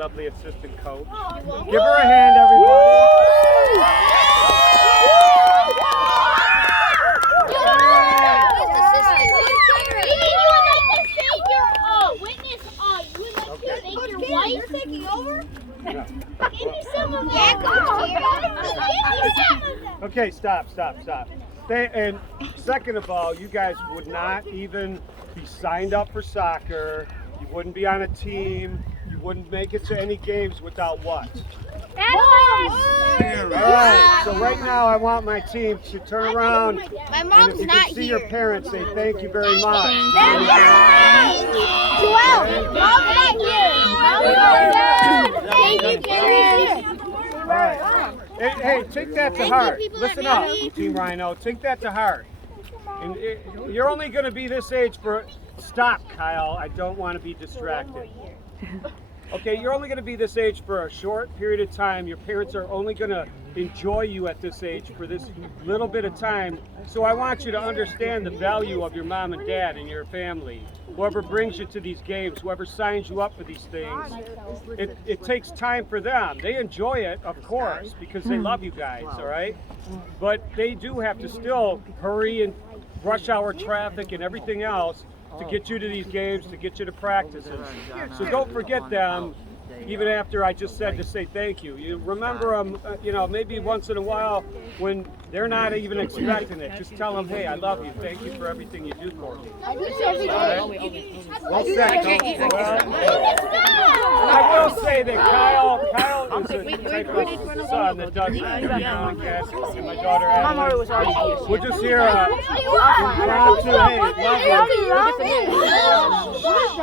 Lovely assistant coach. Give her a hand, everybody. Okay, stop. And second of all, you guys would not even be signed up for soccer. You wouldn't be on a team. You wouldn't make it to any games without what? All right, so right now I want my team to turn around, and if you can see your parents, say thank you very much. All right. Hey, take that to heart. Listen up, Team Rhino. Take that to heart. And you're only going to be this age for... Stop, Kyle. I don't want to be distracted. Okay, you're only going to be this age for a short period of time. Your parents are only going to enjoy you at this age for this little bit of time. So I want you to understand the value of your mom and dad and your family. Whoever brings you to these games, whoever signs you up for these things, it takes time for them. They enjoy it, of course, because they love you guys, all right? But they do have to still hurry and rush hour traffic and everything else to get you to these games, to get you to practices. So don't forget them, even after I just said to say thank you. You remember them, maybe once in a while when they're not even expecting it. Just tell them, hey, I love you. Thank you for everything you do for me. All right? Well said. I will say that Kyle is a type of son that does and my daughter Adeline. We'll just hear All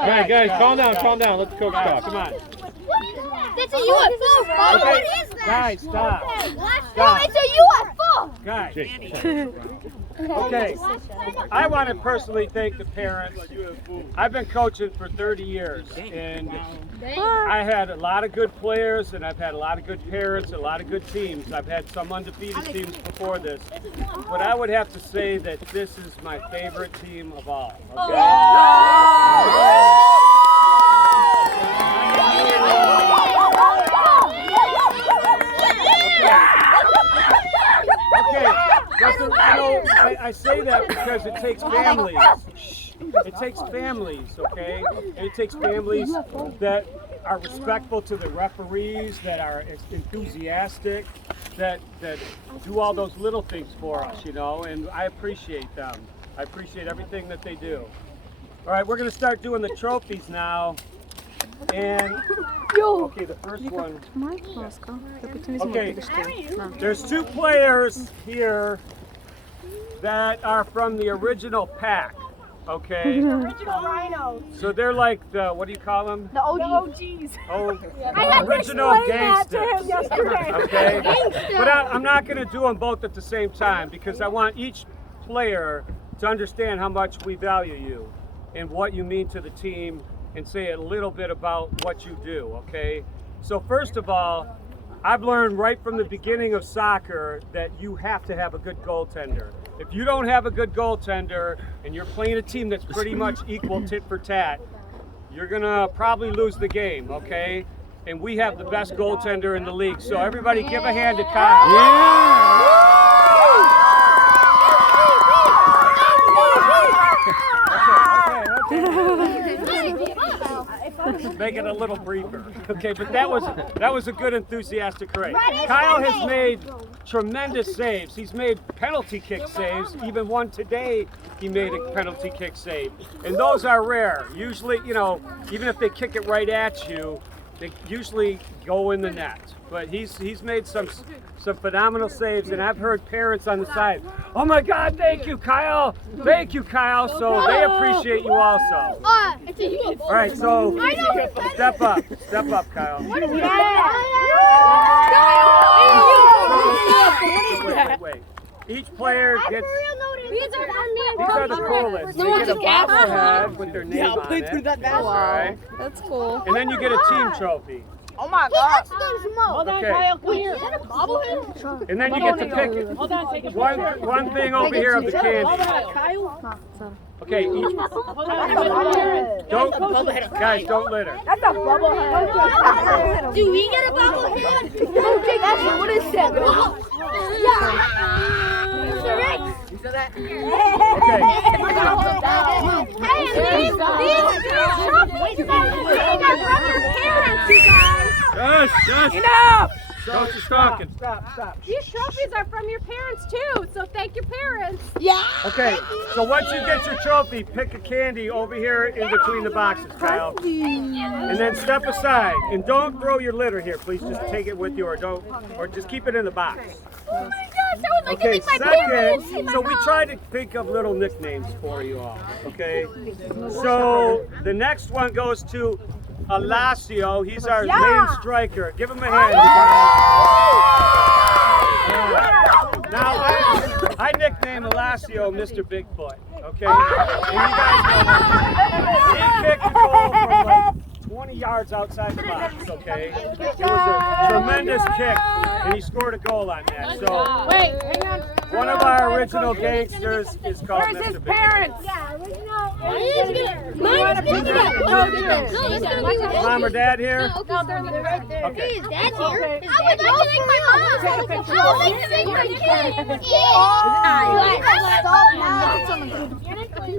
right, guys, calm down. Let the coach talk. Come on. It's a UFO, bro. Okay. What is that? Guys, stop. No, it's a UFO. Guys. Okay. I want to personally thank the parents. I've been coaching for 30 years, and I had a lot of good players, and I've had a lot of good parents, and a lot of good teams. I've had some undefeated teams before this, but I would have to say that this is my favorite team of all. Okay? I say that because it takes families. It takes families, okay? And it takes families that are respectful to the referees, that are enthusiastic, that do all those little things for us, and I appreciate them. I appreciate everything that they do. All right, we're going to start doing the trophies now. And, okay, the first one. Okay, there's two players here that are from the original pack, okay? The original Rhinos. So they're like the, what do you call them? The OGs. Oh, original gangsters, okay? But I'm not going to do them both at the same time because I want each player to understand how much we value you and what you mean to the team and say a little bit about what you do, okay? So first of all, I've learned right from the beginning of soccer that you have to have a good goaltender. If you don't have a good goaltender and you're playing a team that's pretty much equal tit for tat, you're gonna probably lose the game, okay? And we have the best goaltender in the league. So everybody give a hand to Kyle. Yeah! Make it a little briefer. Okay, but that was a good enthusiastic race. Kyle has made tremendous saves. He's made penalty kick saves. Even one today, he made a penalty kick save. And those are rare. Usually, even if they kick it right at you, they usually go in the net. But he's made some phenomenal saves, and I've heard parents on the side, oh my God, thank you, Kyle. Thank you, Kyle. So they appreciate you also. All right, so step up, Kyle. Wait. Each player gets. These are the coolest. They get a bobblehead with their name on it. Right. That's cool. And then you get a team trophy. Oh my God. Hold on, Kyle. Come here. Is that a bobblehead? And then you get to pick Hold on, take a one thing over here of the candy. Kyle. Okay, each, don't, guys, don't litter. That's a bubblehead. Do we get a bobblehead? No, Jake, actually, what is that? Mr. Rex. Okay. Hey, these trophies are from your parents, you guys. Shush, shush. Enough! Coach is talking. Stop. These trophies are from your parents too, so thank your parents. Yeah. Okay, so once you get your trophy, pick a candy over here in between the boxes, Kyle. And then step aside. And don't throw your litter here, please. Just take it with you or just keep it in the box. Oh my gosh, I would like Okay, to make my parents. second, so we try to think of little nicknames for you all, okay? So the next one goes to Alacio. He's our main striker. Give him a hand. Now, I nicknamed Alacio Mr. Bigfoot, okay? And you guys know he kicked the goal from like 20 yards outside the box, okay? It was a tremendous kick, and he scored a goal on that. So, Wait, hang on. one of our original gangsters is called Where's Mr. his Bigfoot. parents? Mine's gonna be with coaches. No, it's gonna be with Mom or dad here? No, they're right there. Okay. His dad's here. I would like to make my mom. I would like to make my kid.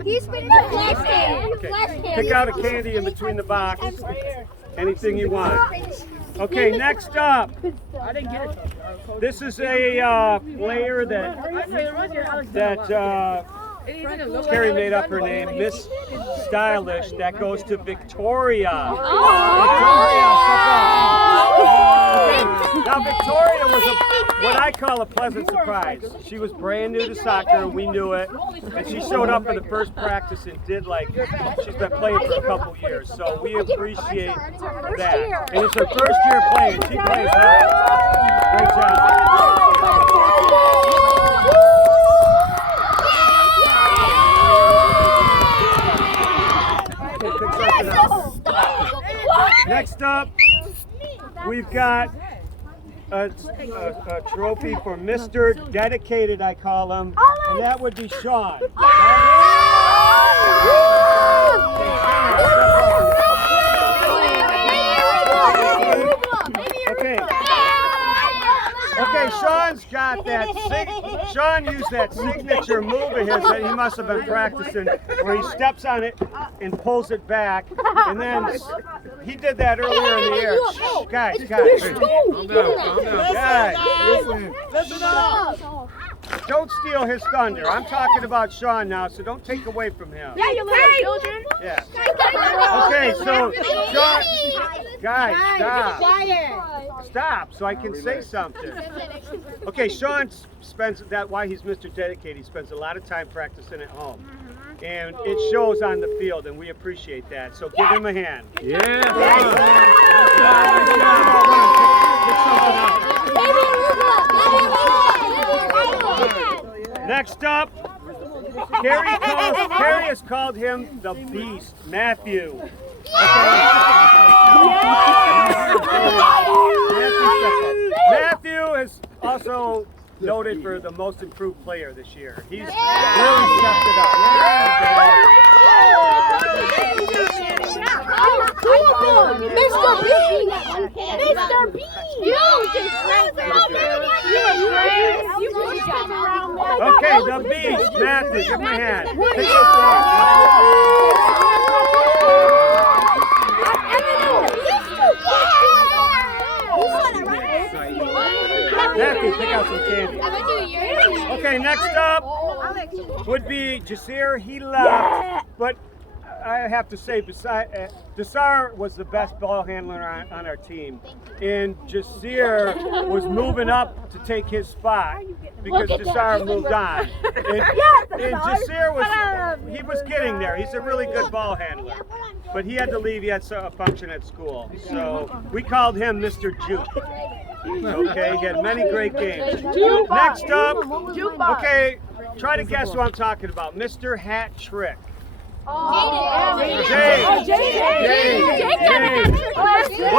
He's been the flash Okay. Pick out a candy in between the box. Anything you want. Okay, next up. This is a player that Terry made up her name, Miss Stylish. That goes to Victoria. Victoria, step up. Now Victoria was what I call a pleasant surprise. She was brand new to soccer, we knew it, and she showed up for the first practice and did like she's been playing for a couple years. So we appreciate that. And it's her first year playing. She plays hard. Great job. Next up, we've got a trophy for Mr. Dedicated, I call him, and that would be Sean. Okay, Sean's got that. Sean used that signature move of his that he must have been practicing, where he steps on it and pulls it back, and then he did that earlier in the air. Shh, guys, Calm down, calm down. guys, listen up. Don't steal his thunder. I'm talking about Sean now, so don't take away from him. Yeah, you little children. Yeah. Okay, so Sean, guys, stop. Stop, so I can say something. Okay, Sean spends why he's Mr. Dedicated. He spends a lot of time practicing at home. And it shows on the field, and we appreciate that. So give him a hand. Yeah. Next up, Carrie has called him the Beast, Matthew. Matthew is also noted for the most improved player this year. He's really stepped it up. Mr. B! Mr. B! Okay, the Beast, Matthew, give him a hand. Matthew, pick out some candy. Okay, next up would be Jasir. He left, but I have to say, Desar was the best ball handler on our team, and Jasir was moving up to take his spot because Desar moved on. And Jasir was getting there. He's a really good ball handler, but he had to leave. He had a function at school, so we called him Mr. Juke. Okay, he had many great games. Next up, okay, try to guess who I'm talking about. Mr. Hat Trick. Well,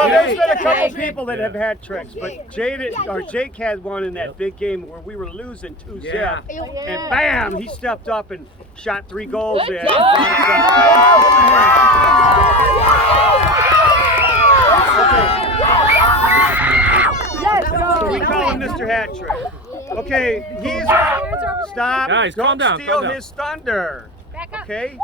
there's been a couple people that have had tricks, but Jake had one in that big game where we were losing 2-0, and bam, he stepped up and shot 3 goals in. So we call him Mr. Hat Trick. Okay, he's stop. Guys, don't calm down, steal calm down. his thunder. Okay.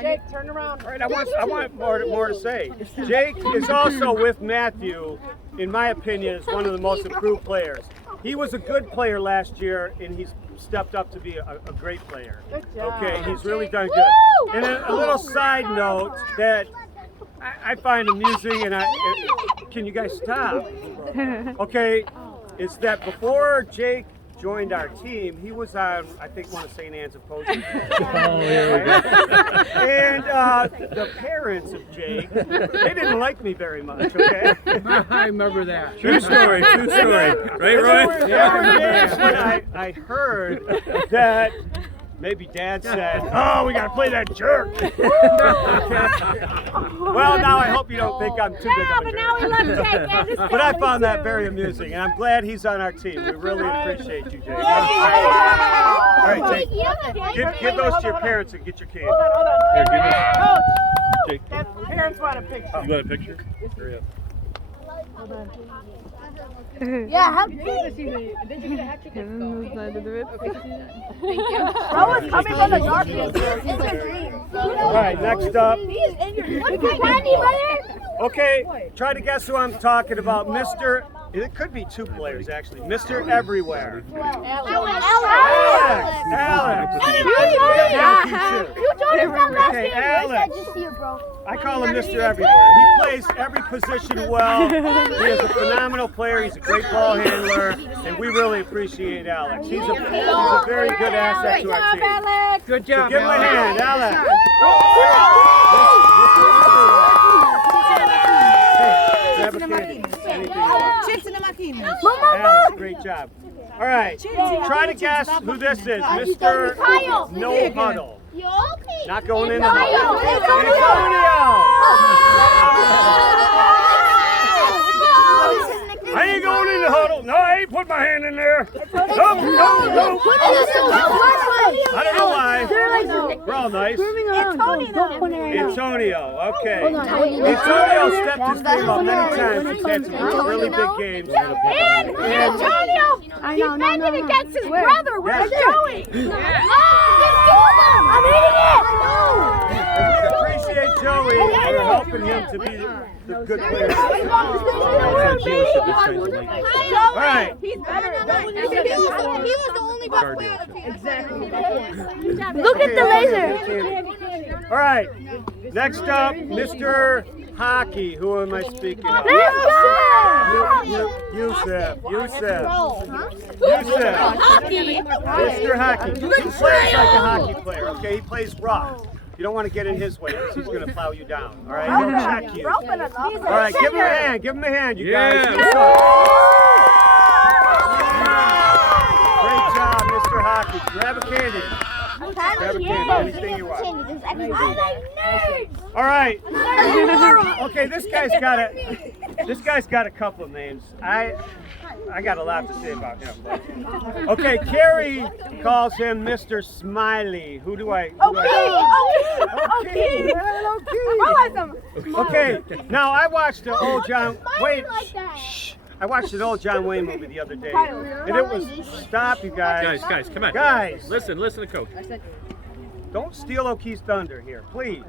Jake, turn around. All right, I want more to say. Jake is also with Matthew, in my opinion, is one of the most improved players. He was a good player last year, and he's stepped up to be a great player. Okay, he's really done good. And a little side note that I find amusing, and can you guys stop? Okay, is that before Jake joined our team, he was on, I think, one of St. Anne's opposing. And the parents of Jake, they didn't like me very much, okay? I remember that. True story, true story. Right, Roy? Yeah, when I heard that maybe Dad said, "Oh, we gotta play that jerk." Well, now I hope you don't think I'm too big of a But jerk. now we love Jake and his But I found that very amusing, and I'm glad he's on our team. We really appreciate you, Jake. All right, Jake, give those to your parents and get your candy. Here, give me. Coach, Jake, parents want a picture. you got a picture? Hurry up. Yeah, how big? Did you get a hat trick? Bro was coming from the darkness. All right, next up. What's the candy, brother? Okay, try to guess who I'm talking about. Mr. It could be 2 players, actually. Mr. Everywhere. Alex. You told us that last Okay, game. I Alex. said just see you, bro. I call him Mr. Everywhere. He plays every position well. He is a phenomenal player. He's a great ball handler, and we really appreciate Alex. He's a very good asset to our team. Alex. Good So job, give him a hand, Alex. Hey, grab a candy. Anything you want. Chips in the máquina. Alex, great job. All right, try to guess who this is. Mr. No Huddle. Not going in the huddle. I ain't going in the huddle. No, I ain't put my hand in there. No. I don't know why. We're all nice. Antonio, okay. Antonio stepped his game up many times. He's had some really big games. And Antonio defended against his brother. Where's Joey? I'm eating it! We appreciate Joey for helping him to be the good player. All right. He was the only best player on the team. Exactly. Look at the laser. All right. Next up, Mr. Hockey. Who am I speaking of? Yusuf. Mr. Hockey. He plays like a hockey player, okay? He plays rough. You don't want to get in his way because he's going to plow you down, all right? He'll check you. All right, give him a hand. Give him a hand, you guys. Yeah. Great job, Mr. Hockey. Grab a candy. Grab a candy, anything you want. All right. Okay, this guy's got a couple of names. I got a lot to say about him. But. Okay, Carrie calls him Mr. Smiley. Who do I? Okay. Now I watched the old John. Wait. Shh. I watched an old John Wayne movie the other day, and it was stop, you guys. Guys, come on. Guys. Listen to Coach. Don't steal O'Keefe's thunder here, please.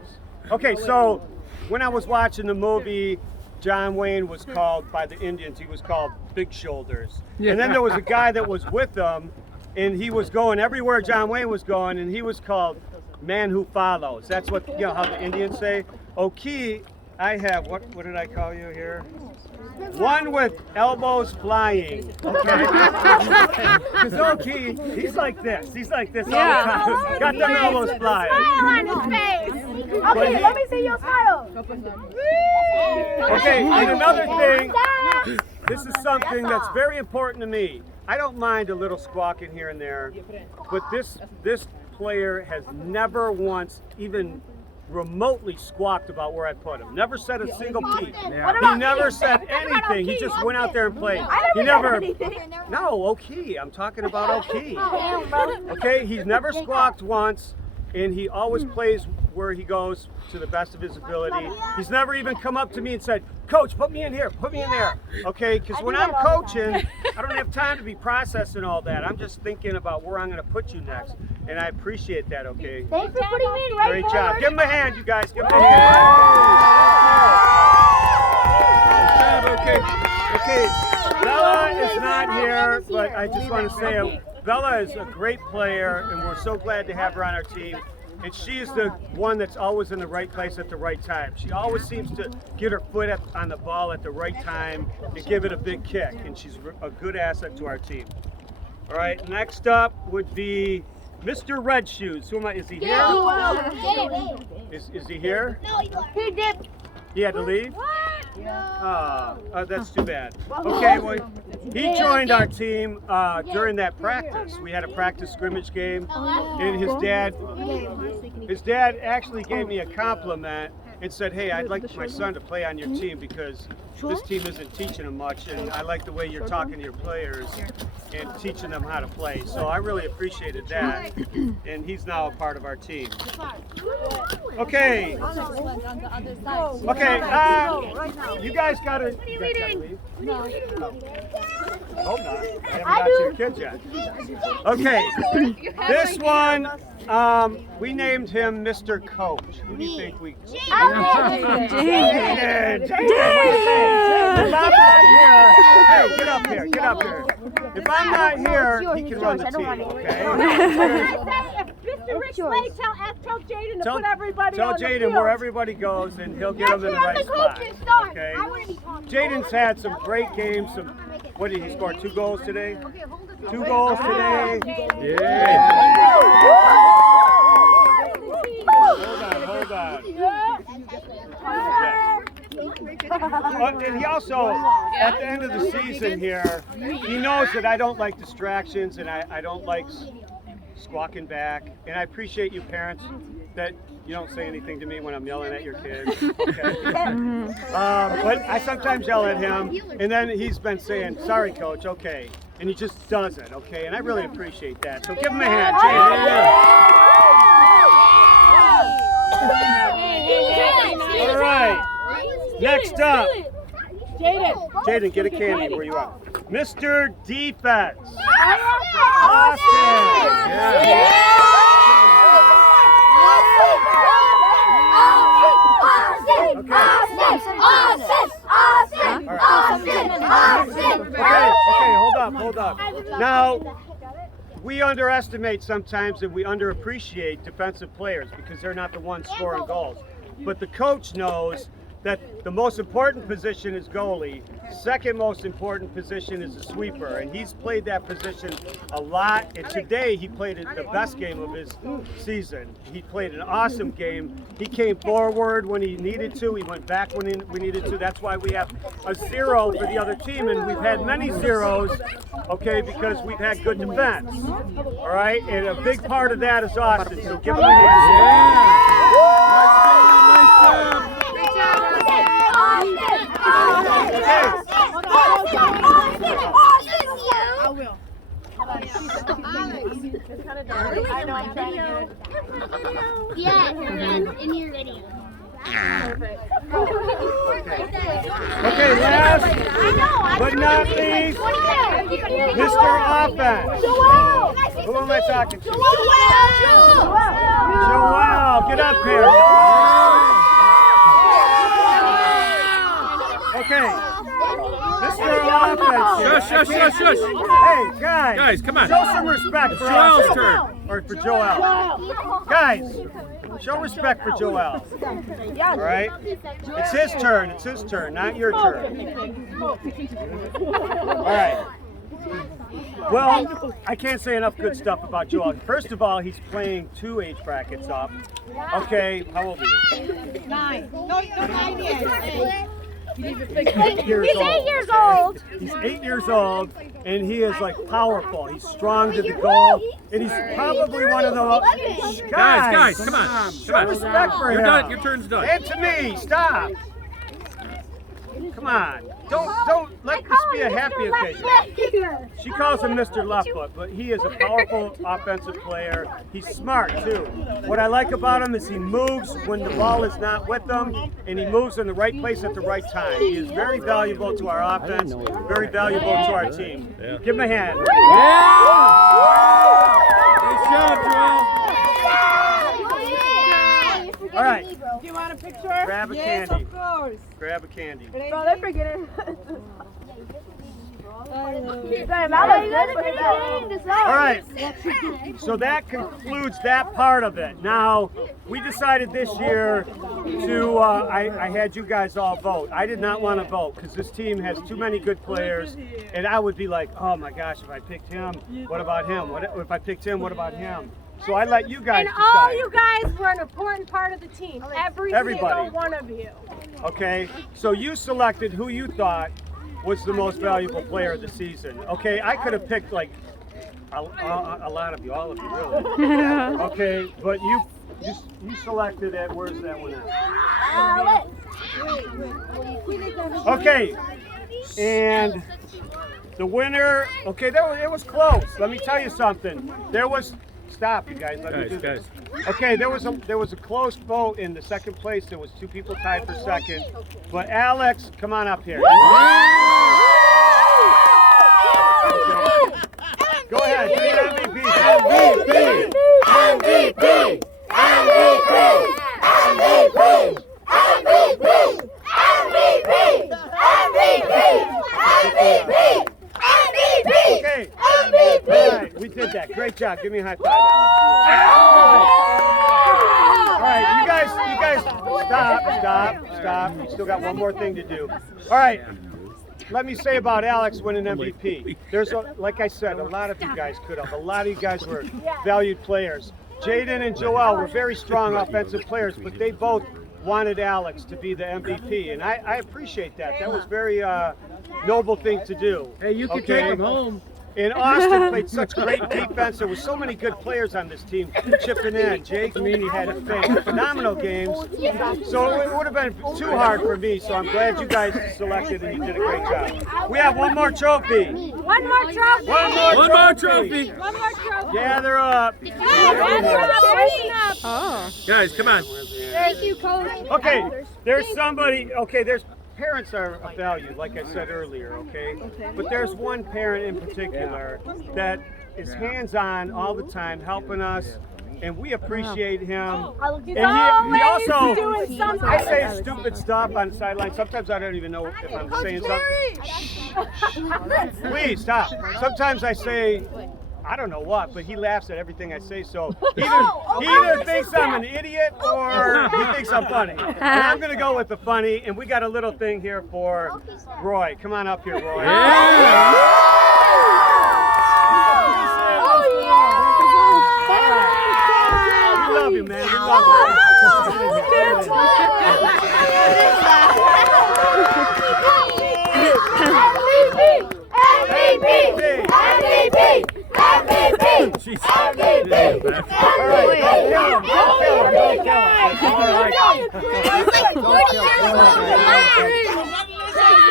Okay, so when I was watching the movie, John Wayne was called by the Indians. He was called Big Shoulders, and then there was a guy that was with them, and he was going everywhere John Wayne was going, and he was called Man Who Follows. That's what how the Indians say. O'Keefe, I have what did I call you here? One with elbows flying. Okay. Because O'Keefe, he's like this. He's like this all the time. Got them elbows flying. Smile on his face. Okay, let me see your smile. Okay, and another thing, this is something that's very important to me. I don't mind a little squawking here and there, but this player has never once even remotely squawked about where I put him. Never said a single peep. Yeah. He never said anything. He just went out there and played. He never. No, Oki. I'm talking about Oki. Okay, he's never squawked once, and he always plays where he goes to the best of his ability. He's never even come up to me and said, "Coach, put me in here, put me in there." Okay, because when I'm coaching, I don't have time to be processing all that. I'm just thinking about where I'm going to put you next, and I appreciate that. Okay. Thanks for putting me in right Great job. Give him a hand, you guys. Give him a hand. Okay. Bella is not here, but I just want to say Bella is a great player, and we're so glad to have her on our team. And she is the one that's always in the right place at the right time. She always seems to get her foot on the ball at the right time and give it a big kick. And she's a good asset to our team. All right, next up would be Mr. Red Shoes. Who am I? Is he here? Is he here? No, He did. He had to leave? That's too bad. Okay, well, he joined our team during that practice. We had a practice scrimmage game, and his dad actually gave me a compliment and said, "Hey, I'd like my son to play on your team because this team isn't teaching him much, and I like the way you're talking to your players and teaching them how to play." So I really appreciated that, and he's now a part of our team. Okay. Okay, you guys gotta leave. Hope not. I haven't got to your kids yet. Okay, this one, we named him Mr. Coach. Who do you think we... Jaden! If I'm not here, hey, get up here, get up here. If I'm not here, he can run the team, okay? Mr. Rich Lay, tell Jaden to put everybody Tell on the Jaden field. where everybody goes, and he'll get them in the right spot. Okay. Jaden's had some great games. What did he score? 2 goals today? 2 goals today. Yeah. Hold on. And he also, at the end of the season here, he knows that I don't like distractions and I don't like squawking back. And I appreciate you parents that you don't say anything to me when I'm yelling at your kids. Okay. But I sometimes yell at him, and then he's been saying, "Sorry, Coach." Okay, and he just doesn't. Okay, and I really appreciate that. So give him a hand, Jaden. All right. Next up, Jaden, get a candy. Where you at? Mr. Defense. Austin. Okay, hold up. Now, we underestimate sometimes and we underappreciate defensive players because they're not the ones scoring goals. But the coach knows that the most important position is goalie, second most important position is a sweeper, and he's played that position a lot, and today he played the best game of his season. He played an awesome game. He came forward when he needed to, he went back when we needed to. That's why we have a 0 for the other team, and we've had many 0s, okay, because we've had good defense. All right, and a big part of that is Austin, so give him a hand. Yeah, in your video. Okay, last but not least, Mr. Offense. Who am I talking to? Joel, get up here. Okay. Mr. Offense. Shush. Hey, guys. Guys, come on. Show some respect for Joel's us. turn. Or for Joel. Guys, show respect for Joel. All right? It's his turn, not your turn. All right. Well, I can't say enough good stuff about Joel. First of all, he's playing 2 age brackets up. Okay, how old are you? 9. No, 9 yet. He's 8 years old. He's 8 years old, and he is like powerful. He's strong to the goal, and he's probably one of the Guys, come on. Show respect for him. You're done. Your turn's done. And to me, stop. Come on. Don't let this be a happy occasion. She calls him Mr. Left Foot, but he is a powerful offensive player. He's smart too. What I like about him is he moves when the ball is not with him, and he moves in the right place at the right time. He is very valuable to our offense, very valuable to our team. Yeah. Give him a hand. Nice job, Joel. All right. Do you want a picture? Grab a yes, candy. of course. Grab a candy. Bro, they're forgetting. All right, so that concludes that part of it. Now, we decided this year to, I had you guys all vote. I did not want to vote because this team has too many good players, and I would be like, oh my gosh, if I picked him, what about him? If I picked him, what about him? So I let you guys decide. And all you guys were an important part of the team. Everybody. Single one of you. Okay, so you selected who you thought was the most valuable player of the season. Okay, I could have picked like a lot of you, all of you really. Okay, but you selected it. Where's that one at? Okay, and the winner. Okay, it was close. Let me tell you something. There was. Stop, you guys. Let me do this. Okay, there was a close vote in the second place. There was 2 people tied for second. But Alex, come on up here. Go ahead. Give me MVP. MVP. Okay. All right, we did that. Great job. Give me a high five, Alex. All right, you guys, stop. We still got one more thing to do. All right. Let me say about Alex winning MVP. There's, like I said, a lot of you guys could have. A lot of you guys were valued players. Jaden and Joel were very strong offensive players, but they both wanted Alex to be the MVP, and I appreciate that. That was very noble thing to do. Hey, you can take him home. And Austin played such great defense. There were so many good players on this team chipping in. Jake Meany had phenomenal games. So it would have been too hard for me. So I'm glad you guys selected and you did a great job. We have one more trophy. One more trophy. One more trophy. One more trophy. Gather up. Oh. Guys, come on. Thank you, Coach. Okay, there's somebody. Okay, there's. Parents are of value, like I said earlier, okay? But there's one parent in particular that is hands-on all the time, helping us, and we appreciate him. And he also, I say stupid stuff on the sideline. Sometimes I don't even know if I'm saying something. Please, stop. Sometimes I say, I don't know what, but he laughs at everything I say, so he either thinks I'm an idiot or he thinks I'm funny. And I'm going to go with the funny, and we got a little thing here for Roy. Come on up here, Roy. Yeah. We love you, man. We love Jeez. All right, don't kill him.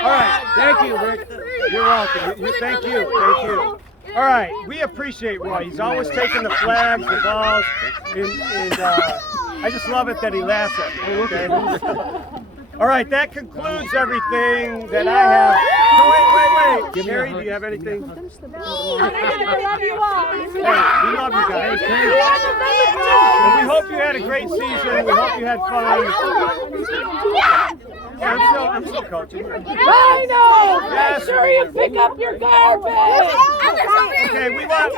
All right, thank you, Rick. You're welcome. Thank you. All right, we appreciate Roy. He's always taking the flags, the balls, and I just love it that he laughs at me. Okay? All right, that concludes everything that I have. Oh, wait. Gary, do you have anything? I love you all. Hey, we love you guys. And we hope you had a great season. We hope you had fun. I'm still coaching. Rhino! Make sure you pick up your garbage! Okay, we want